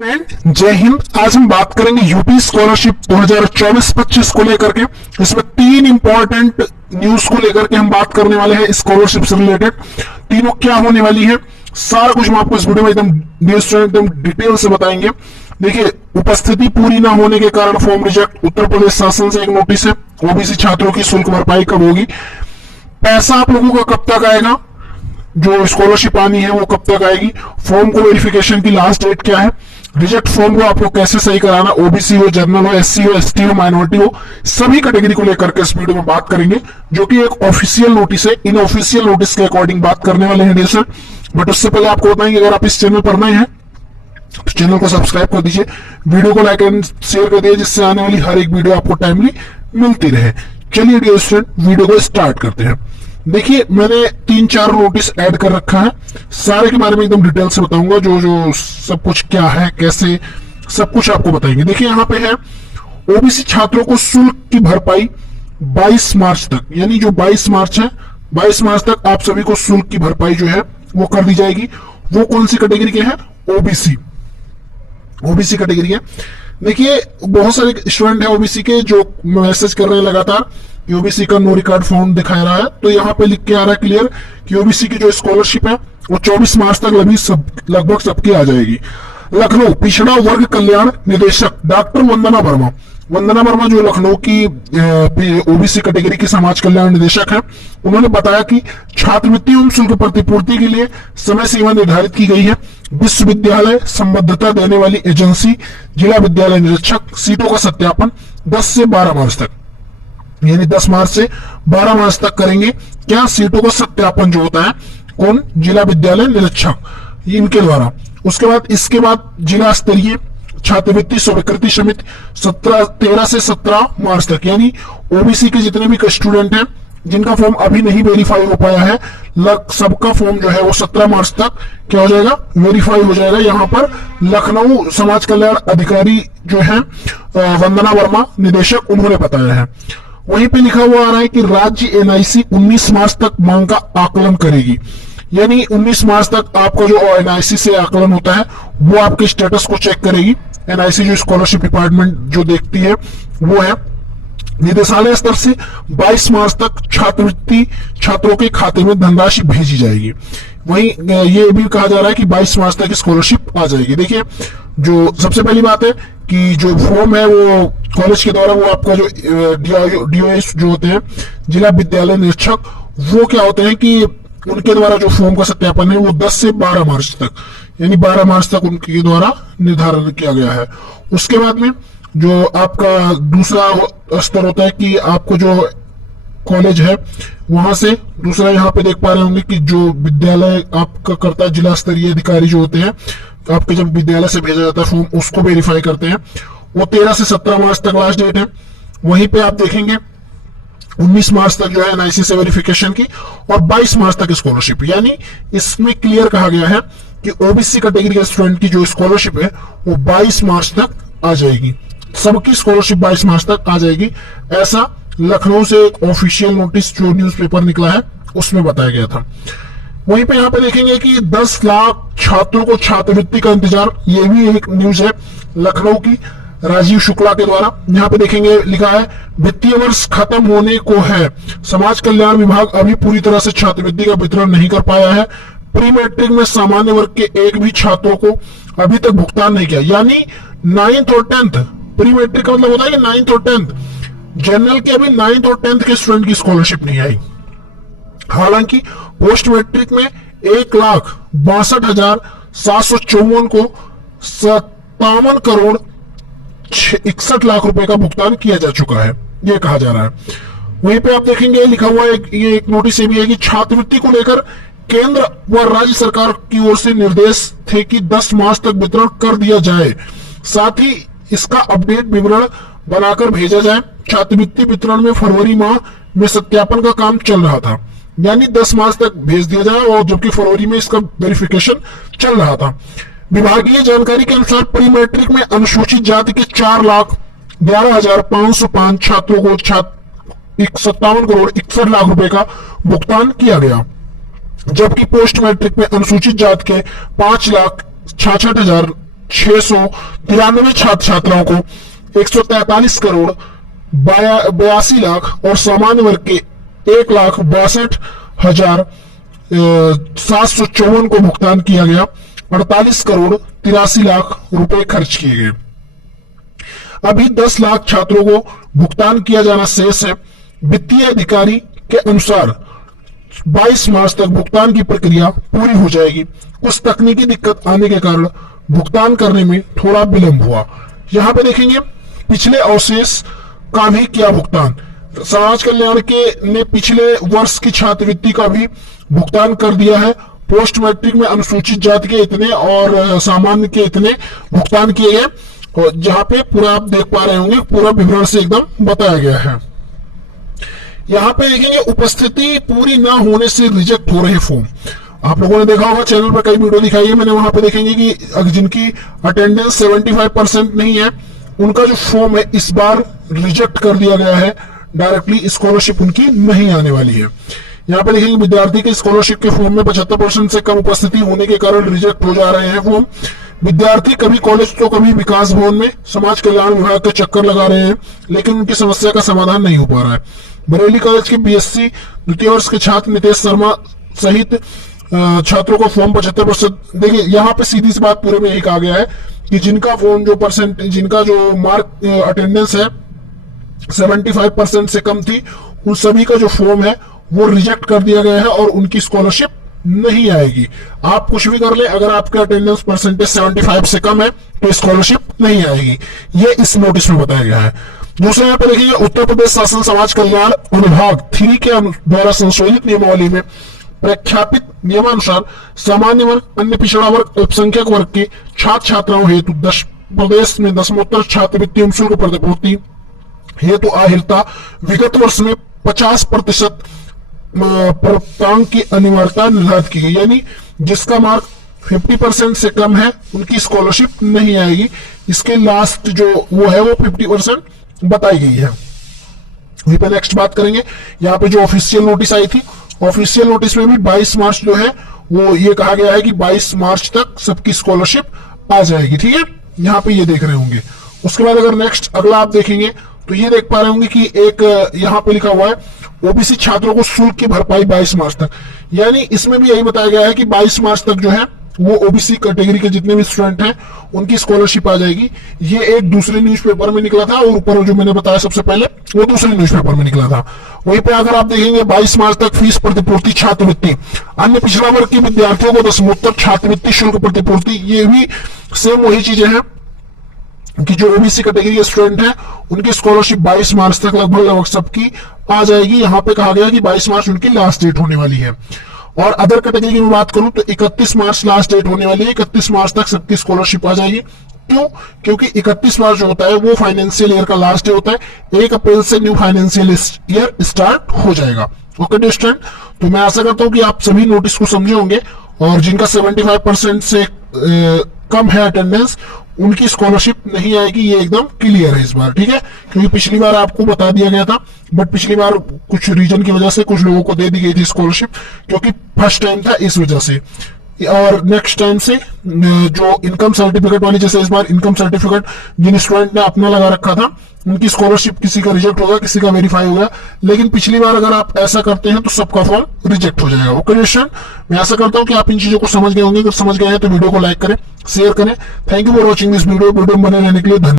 जय हिंद। आज हम बात करेंगे यूपी स्कॉलरशिप 2024-25 को लेकर के। इसमें तीन इंपॉर्टेंट न्यूज को लेकर के हम बात करने वाले हैं स्कॉलरशिप से रिलेटेड। तीनों क्या होने वाली है, सारा कुछ हम आपको इस वीडियो में एकदम डिटेल से बताएंगे। देखिए, उपस्थिति पूरी ना होने के कारण फॉर्म रिजेक्ट। उत्तर प्रदेश शासन से एक नोटिस है। ओबीसी छात्रों की शुल्क भरपाई कब होगी, पैसा आप लोगों का कब तक आएगा, जो स्कॉलरशिप आनी है वो कब तक आएगी, फॉर्म को वेरिफिकेशन की लास्ट डेट क्या है, रिजेक्ट फॉर्म को आपको कैसे सही कराना, ओबीसी हो, जनरल हो, एससी हो, एसटी हो, माइनॉरिटी हो, सभी कैटेगरी को लेकर के इस वीडियो में बात करेंगे, जो कि एक ऑफिशियल नोटिस है। इन ऑफिशियल नोटिस के अकॉर्डिंग बात करने वाले हैं सर। बट उससे पहले आपको बताएंगे, अगर आप इस चैनल पर नए हैं तो चैनल को सब्सक्राइब कर दीजिए, वीडियो को लाइक एंड शेयर कर दीजिए, जिससे आने वाली हर एक वीडियो आपको टाइमली मिलती रहे। चलिए डियर स्टूडेंट, वीडियो को स्टार्ट करते हैं। देखिए, मैंने 3-4 नोटिस ऐड कर रखा है, सारे के बारे में एकदम डिटेल से बताऊंगा, जो सब कुछ क्या है, कैसे, सब कुछ आपको बताएंगे। देखिए, यहाँ पे है ओबीसी छात्रों को शुल्क की भरपाई 22 मार्च तक, यानी जो 22 मार्च है, 22 मार्च तक आप सभी को शुल्क की भरपाई जो है वो कर दी जाएगी। वो कौन सी कैटेगरी के हैं, ओबीसी कैटेगरी है। देखिए, बहुत सारे स्टूडेंट है ओबीसी के जो मैसेज कर रहे हैं लगातार कि ओबीसी का नो रिकॉर्ड फाउंड दिखा रहा है। तो यहाँ पे लिख के आ रहा है क्लियर कि ओबीसी की जो स्कॉलरशिप है वो 24 मार्च तक लगभग सबकी आ जाएगी। लखनऊ पिछड़ा वर्ग कल्याण निदेशक डॉक्टर वंदना वर्मा जो लखनऊ की ओबीसी कैटेगरी की समाज कल्याण निदेशक है, उन्होंने बताया कि छात्रवृत्ति एवं शुल्क प्रतिपूर्ति के लिए समय सीमा निर्धारित की गई है। विश्वविद्यालय संबद्धता देने वाली एजेंसी जिला विद्यालय निरीक्षक सीटों का सत्यापन 10 से 12 मार्च तक, यानी 10 मार्च से 12 मार्च तक करेंगे। क्या सीटों का सत्यापन जो होता है, कौन, जिला विद्यालय निरीक्षक, इनके द्वारा। उसके बाद इसके बाद जिला स्तरीय छात्रवृत्ति स्वीकृति समिति 13 से 17 मार्च तक, यानी ओबीसी के जितने भी स्टूडेंट हैं जिनका फॉर्म अभी नहीं वेरीफाई हो पाया है, सबका फॉर्म जो है वो 17 मार्च तक क्या हो जाएगा, वेरीफाई हो जाएगा। यहाँ पर लखनऊ समाज कल्याण अधिकारी जो है वंदना वर्मा निदेशक, उन्होंने बताया है। वहीं पे लिखा हुआ आ रहा है कि राज्य एनआईसी 19 मार्च तक मांग का आकलन करेगी, यानी 19 मार्च तक आपका जो एनआईसी से आकलन होता है वो आपके स्टेटस को चेक करेगी। एनआईसी जो स्कॉलरशिप डिपार्टमेंट जो देखती है वो है। निदेशालय स्तर से 22 मार्च तक छात्रवृत्ति छात्रों के खाते में धनराशि भेजी जाएगी। वहीं ये भी कहा जा रहा है कि 22 मार्च तक स्कॉलरशिप आ जाएगी। देखिए, जो सबसे पहली बात है कि जो फॉर्म है वो कॉलेज के द्वारा, वो आपका जो डीओएस जो होते हैं जिला विद्यालय निरीक्षक, वो क्या होते हैं कि उनके द्वारा जो फॉर्म का सत्यापन है वो 10 से 12 मार्च तक, यानी 12 मार्च तक उनके द्वारा निर्धारण किया गया है। उसके बाद में जो आपका दूसरा स्तर होता है कि आपको जो कॉलेज है वहां से दूसरा, यहाँ पे देख पा रहे होंगे कि जो विद्यालय आपका करता है, जिला स्तरीय अधिकारी जो होते हैं, आपके जब विद्यालय से भेजा जाता है फॉर्म, उसको वेरीफाई करते हैं। वो 13 से 17 मार्च तक लास्ट डेट है। वहीं पे आप देखेंगे 19 मार्च तक जो है एनआईसी से वेरिफिकेशन की, और 22 मार्च तक स्कॉलरशिप, यानी इसमें क्लियर कहा गया है कि ओबीसी कैटेगरी के स्टूडेंट की जो स्कॉलरशिप है वो 22 मार्च तक आ जाएगी। सबकी स्कॉलरशिप 22 मार्च तक आ जाएगी, ऐसा लखनऊ से एक ऑफिशियल नोटिस जो न्यूज़पेपर निकला है उसमें बताया गया था। वहीं पे यहाँ पे देखेंगे कि 10 लाख छात्रों को छात्रवृत्ति का इंतजार, ये भी एक न्यूज है लखनऊ की राजीव शुक्ला के द्वारा। यहाँ पे देखेंगे लिखा है, वित्तीय वर्ष खत्म होने को है, समाज कल्याण विभाग अभी पूरी तरह से छात्रवृत्ति का वितरण नहीं कर पाया है। प्री मैट्रिक में सामान्य वर्ग के एक भी छात्रों को अभी तक भुगतान नहीं किया, यानी 9th और 10th, प्री मैट्रिक का मतलब होता है कि 9th और 10th, जनरल के अभी 9th और 10th के स्टूडेंट की स्कॉलरशिप नहीं आई। हालांकि पोस्ट मैट्रिक में 1,62,754 को 57 करोड़ 61 लाख रुपए का भुगतान किया जा चुका है, यह कहा जा रहा है। वहीं पे आप देखेंगे लिखा हुआ है, ये एक नोटिस ये भी है कि छात्रवृत्ति को लेकर केंद्र व राज्य सरकार की ओर से निर्देश थे कि 10 मार्च तक वितरण कर दिया जाए, साथ ही इसका अपडेट विवरण बनाकर भेजा जाए। छात्रवृत्ति वितरण में फरवरी माह में सत्यापन का काम चल रहा था, यानी 10 मार्च तक भेज दिया जाए, और जबकि फरवरी में इसका वेरिफिकेशन चल रहा था। विभागीय जानकारी के अनुसार प्री मैट्रिक में अनुसूचित जाति के 4,11,505 छात्रों को 57 करोड़ 61 लाख रुपए का भुगतान किया गया, जबकि पोस्ट मैट्रिक में अनुसूचित जाति के 5,66,000 693 छात्र छात्राओं को 143 करोड़ 82 लाख और सामान्य वर्ग के 1,62,754 को भुगतान किया गया। 48 करोड़ 83 लाख रुपए खर्च किए गए। अभी 10 लाख छात्रों को भुगतान किया जाना शेष है। वित्तीय अधिकारी के अनुसार 22 मार्च तक भुगतान की प्रक्रिया पूरी हो जाएगी। कुछ तकनीकी दिक्कत आने के कारण भुगतान करने में थोड़ा विलंब हुआ। यहां पे देखेंगे पिछले अवशेष का भी क्या भुगतान। समाज कल्याण के ने पिछले वर्ष की छात्रवृत्ति का भी भुगतान कर दिया है। पोस्ट मैट्रिक में अनुसूचित जाति के इतने और सामान्य के इतने भुगतान किए गए, और जहां पे पूरा आप देख पा रहे होंगे, पूरा विवरण से एकदम बताया गया है। यहां पे देखेंगे उपस्थिति पूरी ना होने से रिजेक्ट हो रहे फॉर्म। आप लोगों ने देखा होगा चैनल पर कई वीडियो दिखाई है मैंने, वहां पे देखेंगे कि जिनकी अटेंडेंस 75% नहीं है उनका जो फॉर्म है इस बार रिजेक्ट कर दिया गया है। डायरेक्टली स्कॉलरशिप उनकी नहीं आने वाली है। यहाँ पे देखेंगे विद्यार्थी के स्कॉलरशिप के फॉर्म में 75% से कम उपस्थिति होने के कारण रिजेक्ट हो जा रहे हैं फॉर्म। विद्यार्थी कभी कॉलेज तो कभी विकास भवन में समाज कल्याण विभाग के चक्कर लगा रहे हैं, लेकिन उनकी समस्या का समाधान नहीं हो पा रहा है। बरेली कॉलेज के बीएससी द्वितीय वर्ष के छात्र नितेश शर्मा सहित छात्रों को फॉर्म 75%। देखिए यहाँ पे सीधी सी बात पूरे में यही कहा गया है कि जिनका फॉर्म जिनका जो मार्क अटेंडेंस है 75% से कम थी, उन सभी का जो फॉर्म है वो रिजेक्ट कर दिया गया है और उनकी स्कॉलरशिप नहीं आएगी। आप कुछ भी कर ले, अगर आपका अटेंडेंस परसेंटेज 75 से कम है तो स्कॉलरशिप नहीं आएगी। ये इस नोटिस में बताया गया है। दूसरे यहाँ पे देखिए उत्तर प्रदेश शासन समाज कल्याण अनुभाग 3 के द्वारा संशोधित नियमावली में प्रख्यापित नियमानुसार सामान्य वर्ग, अन्य पिछड़ा वर्ग, अल्पसंख्यक वर्ग के छात्र छात्राओं हेतु प्रदेश में दशमोत्तर छात्रवृत्ति शुल्क प्रतिपूर्ति हेतु आहिरता विगत वर्ष में 50% प्राप्तांक की अनिवार्यता निर्धारित की गई। यानी जिसका मार्क 50% से कम है उनकी स्कॉलरशिप नहीं आएगी। इसके लास्ट जो वो है वो 50% बताई गई है। वहीं पे नेक्स्ट बात करेंगे, यहाँ पे जो ऑफिशियल नोटिस आई थी, ऑफिशियल नोटिस में भी 22 मार्च जो है वो ये कहा गया है कि 22 मार्च तक सबकी स्कॉलरशिप आ जाएगी। ठीक है, यहाँ पे ये देख रहे होंगे। उसके बाद अगर नेक्स्ट अगला आप देखेंगे तो ये देख पा रहे होंगे कि एक यहाँ पे लिखा हुआ है ओबीसी छात्रों को शुल्क की भरपाई 22 मार्च तक। यानी इसमें भी यही बताया गया है कि 22 मार्च तक जो है वो ओबीसी कैटेगरी के जितने भी स्टूडेंट हैं उनकी स्कॉलरशिप आ जाएगी। ये एक दूसरे न्यूज़पेपर में निकला था और ऊपर जो मैंने बताया सबसे पहले वो दूसरे न्यूज़पेपर में निकला था। वहीं पे अगर आप देखेंगे 22 मार्च तक फीस प्रतिपूर्ति छात्रवृत्ति, अन्य पिछड़ा वर्ग के विद्यार्थियों को दशमोत्तर छात्रवृत्ति शुल्क प्रतिपूर्ति, ये भी सेम वही चीजें हैं कि जो ओबीसी कैटेगरी के स्टूडेंट हैं उनकी स्कॉलरशिप 22 मार्च तक लगभग सबकी आ जाएगी। यहाँ पे कहा गया कि 22 मार्च उनकी लास्ट डेट होने वाली है। और अदर कैटेगरी की मैं बात करूं तो 31 मार्च लास्ट डेट होने वाली है। 31 मार्च तक सबकी स्कॉलरशिप आ जाएगी। क्यों? क्योंकि 31 मार्च जो होता है वो फाइनेंशियल ईयर का लास्ट डे होता है। 1 अप्रैल से न्यू फाइनेंशियल ईयर स्टार्ट हो जाएगा। ओके स्टूडेंट, तो मैं आशा करता हूं कि आप सभी नोटिस को समझे होंगे और जिनका 75% से कम है अटेंडेंस उनकी स्कॉलरशिप नहीं आएगी। ये एकदम क्लियर है इस बार। ठीक है, क्योंकि पिछली बार आपको बता दिया गया था, बट पिछली बार कुछ रीजन की वजह से कुछ लोगों को दे दी गई थी स्कॉलरशिप, क्योंकि फर्स्ट टाइम था इस वजह से। और नेक्स्ट टाइम से जो इनकम सर्टिफिकेट वाली, जैसे इस बार इनकम सर्टिफिकेट जिन स्टूडेंट ने अपना लगा रखा था उनकी स्कॉलरशिप किसी का रिजेक्ट होगा, किसी का वेरीफाई होगा। लेकिन पिछली बार अगर आप ऐसा करते हैं तो सबका फॉर्म रिजेक्ट हो जाएगा। ओके स्टूडेंट, मैं आशा करता हूं कि आप इन चीजों को समझ गए होंगे। अगर समझ गए हैं तो वीडियो को लाइक करें, शेयर करें। Thank you for watching this video में बने रहने के लिए धन्यवाद।